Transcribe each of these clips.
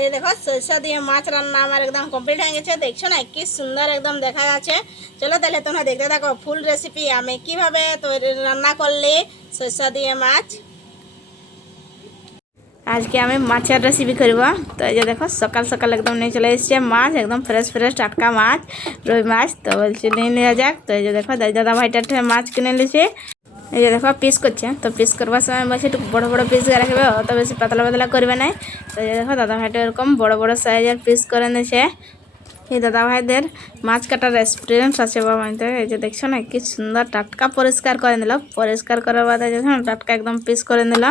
এই দেখো সরষা দিয়ে মাছ রান্না আমার একদম কমপ্লিট হয়ে গেছে। দেখছো না কি সুন্দর একদম দেখা যাচ্ছে। চলো তাহলে তোমরা দেখতে থাকো ফুল রেসিপি আমি কিভাবে তৈরি রান্না করলে সরষা দিয়ে মাছ। আজকে আমি মাছের রেসিপি করব। তো এই যে দেখো সকাল সকাল একদম নিয়ে চলে এসেছে মাছ, একদম ফ্রেশ ফ্রেশ টাটকা মাছ, রুই মাছ। তো বলছি নিয়ে নেওয়া যাক। তো এই যে দেখো দাদা ভাইটার মাছ কিনে নিয়েছে। এই যে দেখো পিস করছে। তো পিস করবার সময় বলছে একটু বড় বড় পিস রাখবে, অত বেশি পাতলা পাতলা করবে না। তো এই যে দেখো দাদা ভাইটা এরকম বড় বড় সাইজের পিস করে নিয়েছে। এই দাদা ভাইদের মাছ কাটার এক্সপিরিয়েন্স আছে বাবা। এই যে দেখছো না কি সুন্দর টাটকা পরিষ্কার করে নিল। পরিষ্কার করার বাদে যখন টাটকা একদম পিস করে নিল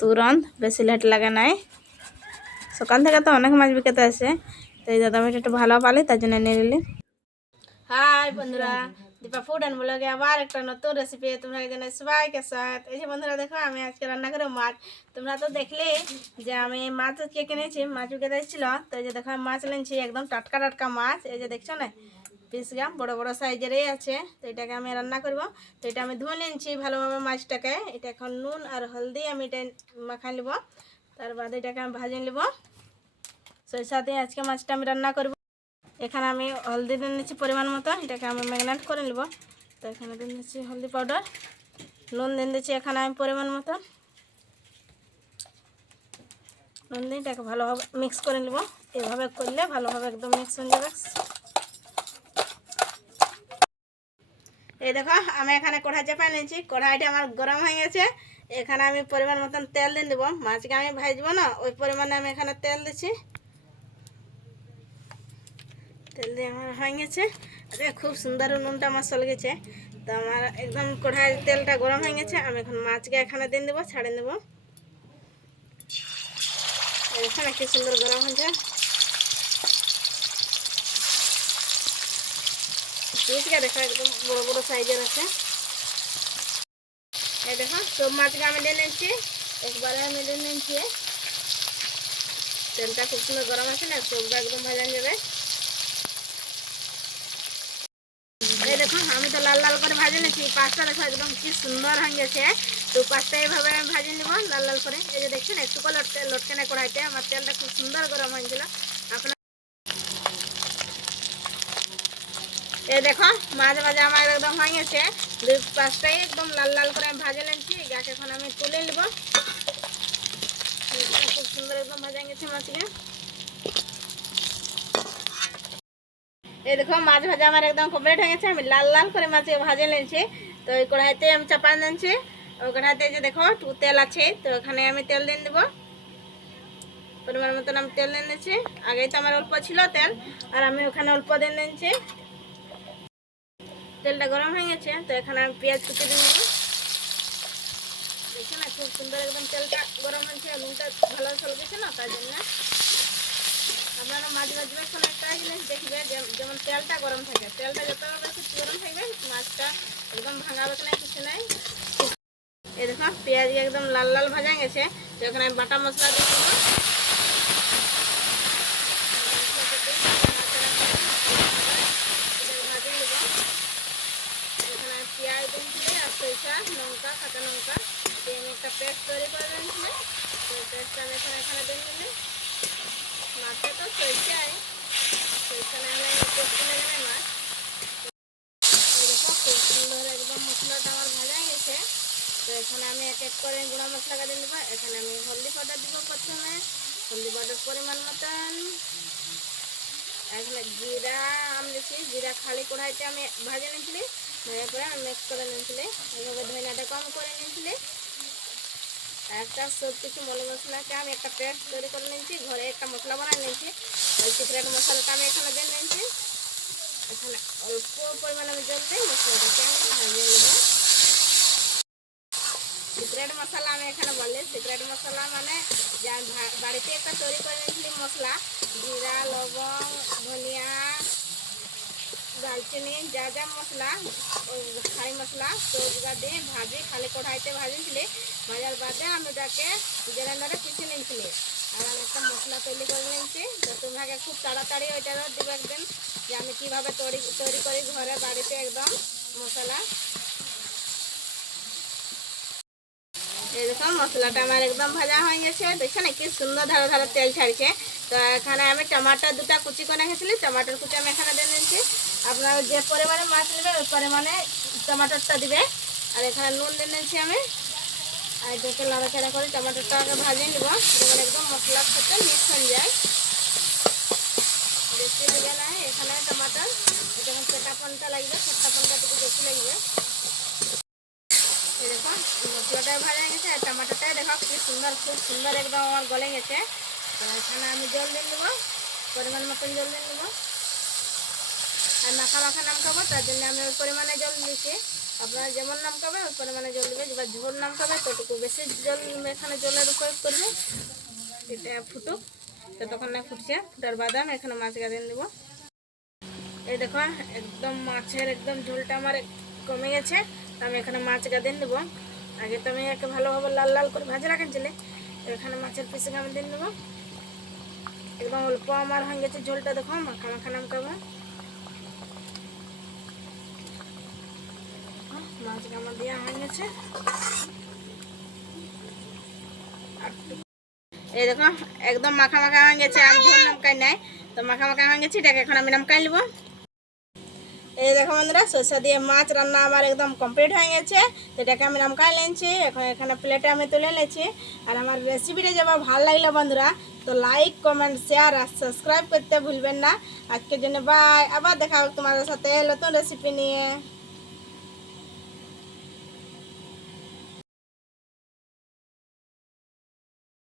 তুরন্ত, বেশি লেট লাগে নাই। সকাল থেকে তো অনেক মাছ বিকেতে আসে। তো এই দাদা ভাইটা একটু ভালো পালি তার জন্য নিয়ে নিলি। হাই বন্ধুরা, দীপা ফুড অ্যান্ড ব্লগে আবার একটা নতুন রেসিপি তোমরা জানাই সবাইকে স্বাগত। এই যে বন্ধুরা দেখো আমি আজকে রান্না করে মাছ। তোমরা তো দেখলে যে আমি মাছ আজকে কিনেছি, মাছ বিকেতে এসেছিল। তো এই যে দেখো আমি মাছ এনেছি একদম টাটকা টাটকা মাছ। এই যে দেখছো না পিস গ্রাম বড় বড় সাইজেরই আছে। তো এটাকে আমি রান্না করব। তো এটা আমি ধুয়ে নিয়েছি ভালোভাবে মাছটাকে। এটা এখন নুন আর হলদি আমি এটা মাখাই নেব। তার বাদে এটাকে আমি ভাজে নেব। সরিষা দিয়ে আজকে মাছটা আমি রান্না করব। এখানে আমি হলদি দিয়ে নিচ্ছি পরিমাণ মতো, এটাকে আমি ম্যারিনেট করে নেব। তো এখানে দিয়ে নিচ্ছি হলদি পাউডার, নুন দিয়ে দিচ্ছি এখানে আমি পরিমাণ মতো। নুন দিয়ে এটাকে ভালোভাবে মিক্স করে নেব। এভাবে করলে ভালোভাবে একদম মিক্স হয়ে যাবে। এই দেখো আমি এখানে কড়াই চাপা নিয়েছি, কড়াইটা আমার গরম হয়ে গেছে। এখানে আমি পরিমাণ মতন তেল দিয়ে দেবো। মাছকে আমি ভাজবো না, ওই পরিমাণে আমি এখানে তেল দিচ্ছি। তেল দিয়ে আমার হয়ে গেছে। খুব সুন্দর নুনটা আমার চলে গেছে। তো আমার একদম কড়াই তেলটা গরম হয়ে গেছে। আমি এখন মাছকে এখানে দিয়ে দেবো, ছাড়ে দেবো। এখানে কি সুন্দর গরম হয়েছে। পিসটা দেখো একদম বড় বড় সাইজের আছে। এই দেখো সব মাছকে আমি দিয়ে নিচ্ছি, একবারে আমি দিয়ে নিচ্ছি। তেলটা খুব সুন্দর গরম আছে না, সবটা একদম ভাজা যাবে। এই দেখো আমি তো লাল লাল করে ভাজে নিচ্ছি। পাঁচটা দেখো একদম কি সুন্দর হয়ে গেছে। তো পাঁচটা এইভাবে আমি ভাজে নেব লাল লাল করে। এই যে দেখছেন একটু লটকে না কড়াইতে আমার তেলটা খুব সুন্দর গরম হয়েছিল। আপনার এই দেখো মাঝে মাঝে আমার একদম হয়ে গেছে। দুই পাঁচটাই একদম লাল লাল করে আমি ভাজে নিচ্ছি। যাকে এখন আমি তুলে নেব। খুব সুন্দর একদম ভাজা গেছে মাছকে। এই দেখো মাছ ভাজা আমার একদম কমপ্লিট হয়ে গেছে। আমি লাল লাল করে মাছ ভাজে নিয়েছি। তো ওই কড়াইতে আমি চাপা নিয়েছি। ওই কড়াইতে যে দেখো একটু তেল আছে, তো ওখানে আমি তেল দিয়ে দেবো। পরিমাণ মতন আমি তেল নিয়ে নিয়েছি। আগেই তো আমার অল্প ছিল তেল, আর আমি ওখানে অল্প দিয়ে নিয়েছি। তেলটা গরম হয়ে গেছে। তো এখানে আমি পেঁয়াজ কুচি দিয়ে নেব। দেখছি না খুব সুন্দর একদম তেলটা গরম হয়েছে, নুনটা ভালো চলে গেছে না, তার জন্য আপনারা মাছ ভাজবার সময় একটা জিনিস দেখবে, যেমন তেলটা গরম থাকে। তেলটা যত বেশি গরম থাকবে মাছটা একদম ভাঙাবে না, কিছু নাই। এই দেখো পেঁয়াজ একদম লাল লাল ভাজা গেছে। তো এখানে আমি বাটা মশলা দিয়ে দেবো। এখানে পেঁয়াজ দিয়েছি আর সরিষা লঙ্কা, কাঁচা লঙ্কা দিয়ে আমি একটা পেস্ট তৈরি করে দিয়েছিলাম। তো পেস্টটা আমি এখানে দিয়ে নিলে মাছে তো সরিষায় আমি পেস্ট করে নেবে মাছ। এই দেখো খুব সুন্দর একদম মশলাটা আমার ভাজা গেছে। তো এখানে আমি এক এক করে গুঁড়া মশলা দিয়ে দেবো। এখানে আমি হলদি পাউডার দিব প্রথমে, হলদি পাউডার পরিমাণ মতন। এখানে জিরা আমি দিচ্ছি, জিরা খালি কড়াইতে আমি ভাজে নিয়েছিলি, ভাজার পরে আমি মিক্স করে নিয়েছিলি। এইভাবে ধনিয়াটা কম করে নিয়েছিলি। একটা সব কিছু মশলা মশলাকে আমি একটা পেস্ট তৈরি করে নিয়েছি, ঘরে একটা মশলা বানিয়ে নিয়েছি। ওই সিক্রেট মশলাটা আমি এখানে দিয়ে নিয়েছি। এখানে অল্প পরিমাণে আমি জল দিই, মশলাটাকে আমি ভাজিয়ে নেব। সিক্রেট মশলা আমি এখানে বললি, সিক্রেট মশলা মানে যে বাড়িতে একটা তৈরি করে নিয়েছিলি মশলা, জিরা, লবং, ধনিয়া, দালচিনি, যা যা মশলা খাই মশলা সবগুলো দিয়ে ভাজি খালি কড়াইতে ভাজিছিলি। ভাজার বাদে আমি ওটাকে গ্রাইন্ডারে পিষে নিয়েছিলি। আর আমি একটা মশলা তৈরি করে নিয়েছি। তো তোমাকে খুব তাড়াতাড়ি ওইটা দিব একদিন, যে আমি কীভাবে তৈরি করি ঘরে বাড়িতে একদম মশলা। এই দেখো মশলাটা আমার একদম ভাজা হয়ে গেছে। দেখছো না কি সুন্দর ধারে ধারে তেল ছাড়ছে। তো এখানে আমি টমাটো দুটা কুচি করে রেখেছিলি, টমাটোর কুচি আমি এখানে দিয়ে নিয়েছি। আপনারা যে পরিমাণে মাছ নেবে ওই পরিমাণে টমাটোরটা দিবে। আর এখানে নুন দিয়ে নিয়েছি আমি। আর এটাকে নাড়াচাড়া করে টমাটোরটা আগে ভাজিয়ে নিব, যেমন একদম মশলার সাথে মিক্স হয়ে যায়। বেশি দিবে না এখানে টমাটোর, যখন চেটাপনটা লাগবে চেটাপনটাটুকু বেশি লাগবে। এই দেখো মশলাটাই ভাজা হয়ে গেছে আর টমাটোটাই দেখো কি সুন্দর, খুব সুন্দর একদম আমার গলে গেছে। তো এখানে আমি জল দিয়ে নেবো, পরিমাণ মতন জল দিয়ে নেবো। আর মাখা মাখা নামকাবো তার জন্য আমি ওই পরিমাণে জল দিয়েছি। আপনারা যেমন নামকাবে ওই পরিমাণে জল দেবে। এবার ঝোল নামকাবে ততটুকু বেশি জল এখানে জলের উপয়োগ করবে। এটা ফুটুক, ততক্ষণ না ফুটছে, ফুটার বাদাম এখানে মাছ গাদিয়ে দেবো। এই দেখো একদম মাছের একদম ঝোলটা আমার কমে গেছে। তো আমি এখানে মাছ গাদিয়ে দেবো। আগে তো আমি একে ভালোভাবে লাল লাল করে ভাজে রাখেছিলে, এখানে মাছের পিসে আমি দিয়ে দেবো। একদম অল্প আমার হয়ে গেছে ঝোলটা, দেখো মাখা মাখা নামকাবো। মাছ আমার দেওয়া হয়ে গেছে। এই দেখো একদম মাখা মাখা হয়ে গেছে, আমি ঝোল নামকাই নাই। তো মাখা মাখা হয়ে গেছে, এটাকে এখন আমি নামকাই নেবো। এই দেখো বন্ধুরা সরষা দিয়ে মাছ রান্না আমার একদম কমপ্লিট হয়ে গেছে। তো এটাকে আমি নামকাই নিয়েছি, এখন এখানে প্লেটে আমি তুলে নিয়েছি। আর আমার রেসিপিটা যেভাবে ভালো লাগলো বন্ধুরা, তো লাইক কমেন্ট শেয়ার আর সাবস্ক্রাইব করতে ভুলবেন না। আজকের জন্য বাই, আবার দেখা হবে তোমাদের সাথে নতুন রেসিপি নিয়ে।